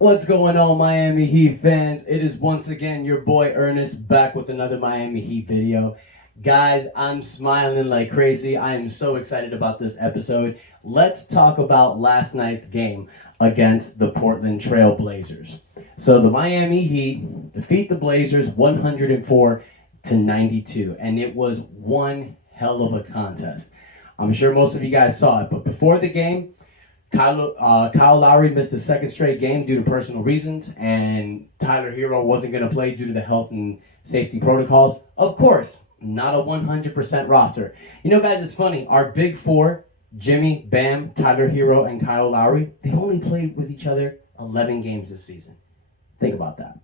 What's going on, Miami Heat fans? It is once again your boy Ernest back with another Miami Heat video. Guys, I'm smiling like crazy. I am so excited about this episode. Let's talk about last night's game against the Portland Trail Blazers. So the Miami Heat defeat the Blazers 104-92, and it was one hell of a contest. I'm sure most of you guys saw it, but before the game, Kyle Lowry missed the second straight game due to personal reasons, and Tyler Hero wasn't going to play due to the health and safety protocols. Of course, not a 100% roster. You know, guys, it's funny. Our big four, Jimmy, Bam, Tyler Hero, and Kyle Lowry, they've only played with each other 11 games this season. Think about that.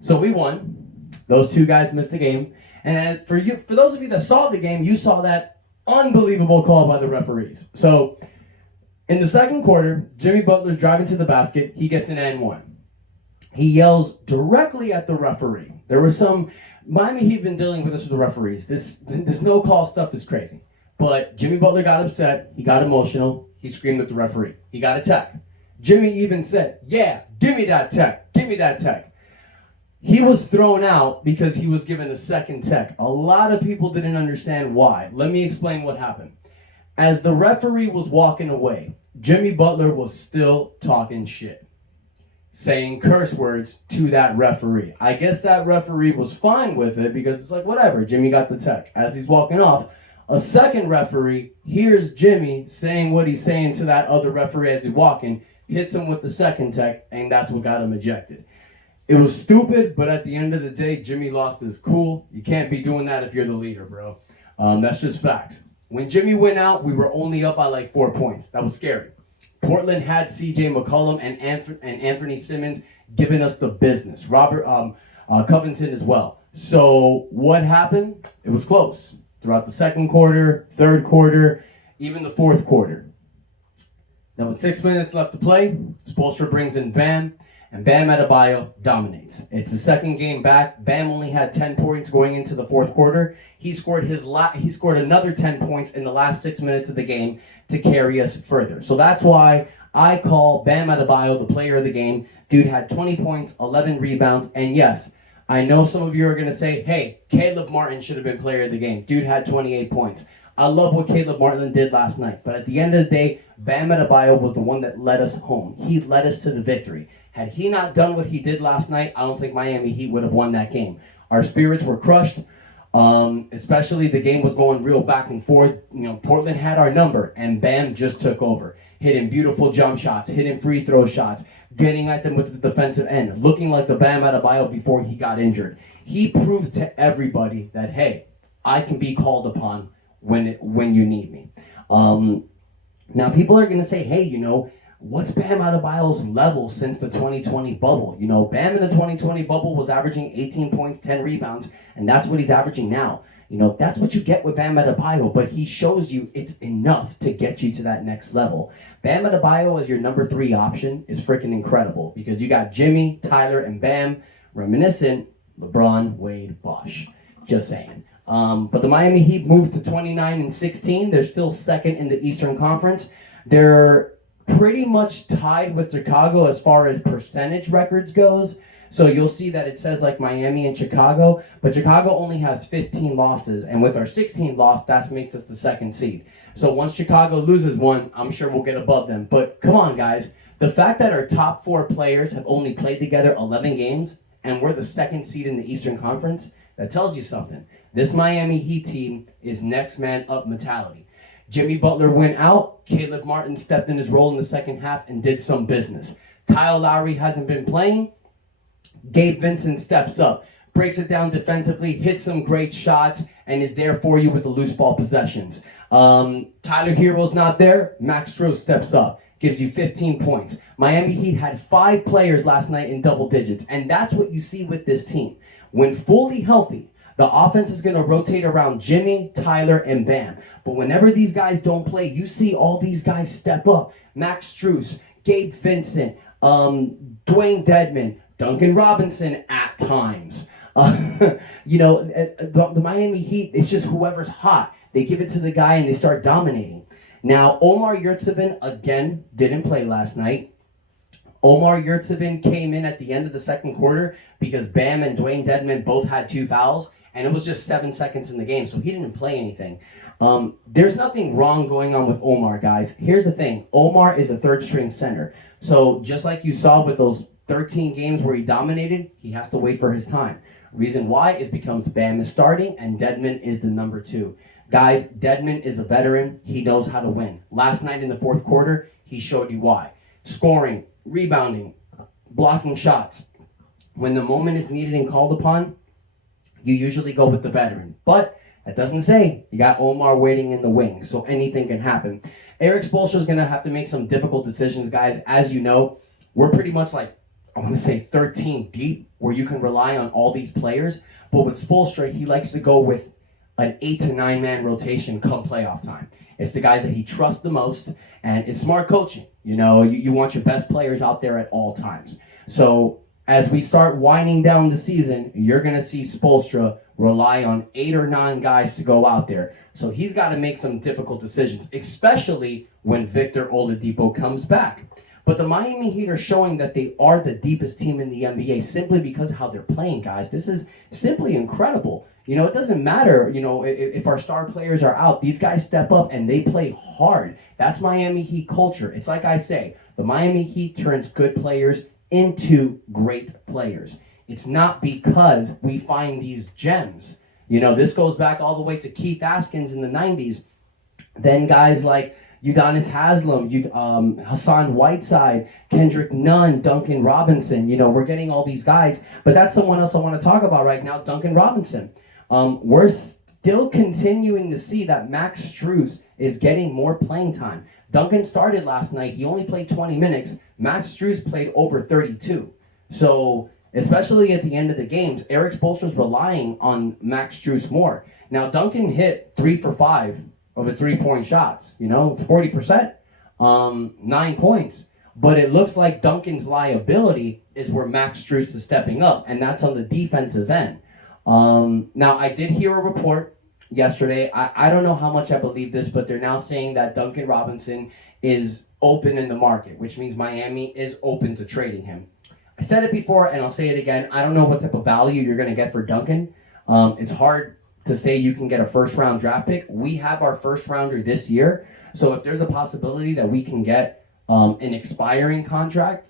So we won. Those two guys missed the game. And for those of you that saw the game, you saw that unbelievable call by the referees. So in the second quarter, Jimmy Butler's driving to the basket. He gets an and-one. He yells directly at the referee. There was some Miami Heat been dealing with this with the referees. This no-call stuff is crazy. But Jimmy Butler got upset. He got emotional. He screamed at the referee. He got a tech. Jimmy even said, "Yeah, give me that tech. Give me that tech." He was thrown out because he was given a second tech. A lot of people didn't understand why. Let me explain what happened. As the referee was walking away, Jimmy Butler was still talking shit, saying curse words to that referee. I guess that referee was fine with it because it's like, whatever, Jimmy got the tech. As he's walking off, a second referee hears Jimmy saying what he's saying to that other referee as he's walking, hits him with the second tech, and that's what got him ejected. It was stupid, but at the end of the day, Jimmy lost his cool. You can't be doing that if you're the leader, bro. That's just facts. When Jimmy went out, we were only up by like 4 points. That was scary. Portland had C.J. McCollum and Anthony Simmons giving us the business. Robert Covington as well. So what happened? It was close throughout the second quarter, third quarter, even the fourth quarter. Now with 6 minutes left to play, Spoelstra brings in Bam. And Bam Adebayo dominates. It's the second game back. Bam only had 10 points going into the fourth quarter. He scored another 10 points in the last 6 minutes of the game to carry us further. So that's why I call Bam Adebayo the player of the game. Dude had 20 points, 11 rebounds, and yes, I know some of you are going to say, hey, Caleb Martin should have been player of the game. Dude had 28 points. I love what Caleb Martin did last night, but at the end of the day, Bam Adebayo was the one that led us home. He led us to the victory. Had he not done what he did last night, I don't think Miami Heat would have won that game. Our spirits were crushed, especially the game was going real back and forth. You know, Portland had our number, and Bam just took over. Hitting beautiful jump shots, hitting free throw shots, getting at them with the defensive end, looking like the Bam Adebayo before he got injured. He proved to everybody that, hey, I can be called upon when you need me. Now, people are going to say, hey, you know, what's Bam Adebayo's level since the 2020 bubble? You know, Bam in the 2020 bubble was averaging 18 points, 10 rebounds, and that's what he's averaging now. You know, that's what you get with Bam Adebayo, but he shows you it's enough to get you to that next level. Bam Adebayo as your number 3 option is freaking incredible because you got Jimmy, Tyler, and Bam, reminiscent LeBron, Wade, Bosh. Just saying. But the Miami Heat moved to 29-16. They're still second in the Eastern Conference. They're pretty much tied with Chicago as far as percentage records goes. So you'll see that it says like Miami and Chicago, but Chicago only has 15 losses, and with our 16th loss, that makes us the second seed. So once Chicago loses one, I'm sure we'll get above them. But come on, guys. The fact that our top 4 players have only played together 11 games, and we're the second seed in the Eastern Conference, that tells you something. This Miami Heat team is next man up mentality. Jimmy Butler went out. Caleb Martin stepped in his role in the second half and did some business. Kyle Lowry hasn't been playing. Gabe Vincent steps up, breaks it down defensively, hits some great shots, and is there for you with the loose ball possessions. Tyler Hero's not there. Max Strus steps up, gives you 15 points. Miami Heat had 5 players last night in double digits, and that's what you see with this team. When fully healthy, the offense is going to rotate around Jimmy, Tyler, and Bam. But whenever these guys don't play, you see all these guys step up. Max Strus, Gabe Vincent, Dwayne Dedman, Duncan Robinson at times. You know, the Miami Heat, it's just whoever's hot. They give it to the guy and they start dominating. Now, Omar Yurtseven, again, didn't play last night. Omar Yurtseven came in at the end of the second quarter because Bam and Dwayne Dedmon both had 2 fouls, and it was just 7 seconds in the game, so he didn't play anything. There's nothing wrong going on with Omar, guys. Here's the thing. Omar is a third-string center. So just like you saw with those 13 games where he dominated, he has to wait for his time. Reason why is because Bam is starting and Dedmon is the number 2. Guys, Dedmon is a veteran. He knows how to win. Last night in the fourth quarter, he showed you why. Scoring, rebounding, blocking shots. When the moment is needed and called upon, you usually go with the veteran. But that doesn't say you got Omar waiting in the wings, so anything can happen. Eric Spoelstra is going to have to make some difficult decisions, guys. As you know, we're pretty much like, I want to say 13 deep, where you can rely on all these players. But with Spoelstra, he likes to go with an 8 to 9 man rotation come playoff time. It's the guys that he trusts the most, and it's smart coaching. You know, you want your best players out there at all times. So as we start winding down the season, you're going to see Spoelstra rely on 8 or 9 guys to go out there. So he's got to make some difficult decisions, especially when Victor Oladipo comes back. But the Miami Heat are showing that they are the deepest team in the NBA simply because of how they're playing, guys. This is simply incredible. You know, it doesn't matter, you know, if our star players are out. These guys step up and they play hard. That's Miami Heat culture. It's like I say, the Miami Heat turns good players into great players. It's not because we find these gems. You know, this goes back all the way to Keith Askins in the 90s. Then guys like Udonis Haslem, Hassan Whiteside, Kendrick Nunn, Duncan Robinson. You know, we're getting all these guys. But that's someone else I want to talk about right now, Duncan Robinson. We're still continuing to see that Max Strus is getting more playing time. Duncan started last night. He only played 20 minutes. Max Strus played over 32. So, especially at the end of the games, Eric Spoelstra is relying on Max Strus more. Now, Duncan hit 3 for 5 of his 3-point shots. You know, it's 40%, 9 points. But it looks like Duncan's liability is where Max Strus is stepping up, and that's on the defensive end. Now, I did hear a report yesterday. I don't know how much I believe this, but they're now saying that Duncan Robinson is open in the market, which means Miami is open to trading him. I said it before, and I'll say it again. I don't know what type of value you're going to get for Duncan. It's hard to say you can get a first-round draft pick. We have our first-rounder this year, so if there's a possibility that we can get an expiring contract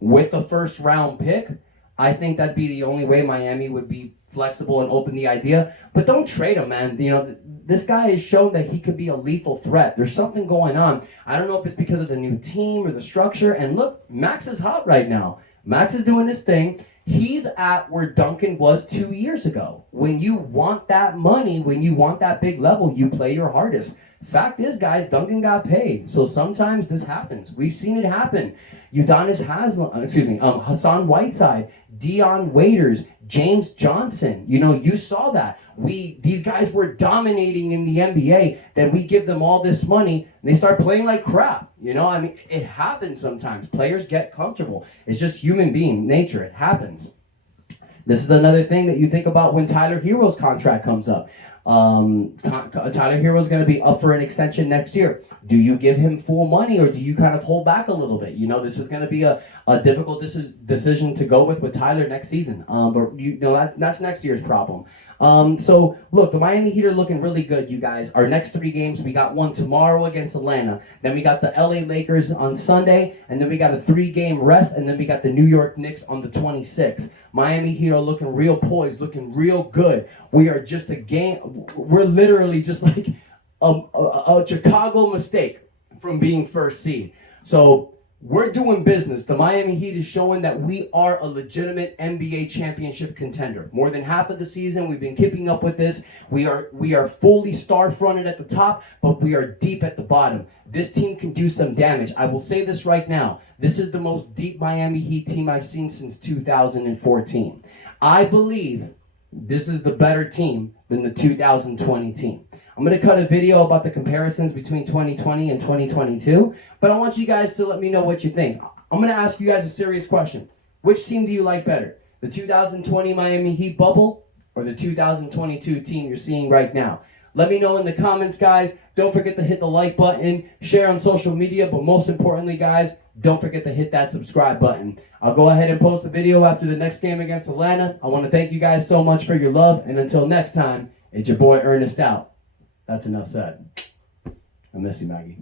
with a first-round pick, I think that'd be the only way Miami would be flexible and open the idea. But don't trade him, man. You know, this guy has shown that he could be a lethal threat. There's something going on. I don't know if it's because of the new team or the structure. And look, Max is hot right now. Max is doing his thing. He's at where Duncan was 2 years ago. When you want that money, when you want that big level, you play your hardest. Fact is, guys, Duncan got paid. So sometimes this happens. We've seen it happen. Udonis Haslem, Hassan Whiteside, Dion Waiters, James Johnson. You know, you saw that. These guys were dominating in the NBA. Then we give them all this money, and they start playing like crap. You know, I mean, it happens sometimes. Players get comfortable. It's just human being nature. It happens. This is another thing that you think about when Tyler Hero's contract comes up. Tyler Hero's going to be up for an extension next year. Do you give him full money, or do you kind of hold back a little bit? You know, this is going to be a difficult decision to go with Tyler next season. But you know, that's next year's problem. So look, the Miami Heat are looking really good, you guys. Our next 3 games, we got one tomorrow against Atlanta. Then we got the LA Lakers on Sunday, and then we got a 3-game rest, and then we got the New York Knicks on the 26th. Miami Heat are looking real poised, looking real good. We are just a game. We're literally just like a Chicago mistake from being first seed. So we're doing business. The Miami Heat is showing that we are a legitimate NBA championship contender. More than half of the season, we've been keeping up with this. We are fully star-fronted at the top, but we are deep at the bottom. This team can do some damage. I will say this right now. This is the most deep Miami Heat team I've seen since 2014. I believe this is the better team than the 2020 team. I'm going to cut a video about the comparisons between 2020 and 2022, but I want you guys to let me know what you think. I'm going to ask you guys a serious question. Which team do you like better? The 2020 Miami Heat bubble or the 2022 team you're seeing right now? Let me know in the comments, guys. Don't forget to hit the like button, share on social media, but most importantly, guys, Don't forget to hit that subscribe button. I'll go ahead and post a video after the next game against Atlanta. I want to thank you guys so much for your love. And until next time, it's your boy Ernest out. That's enough said. I miss you, Maggie.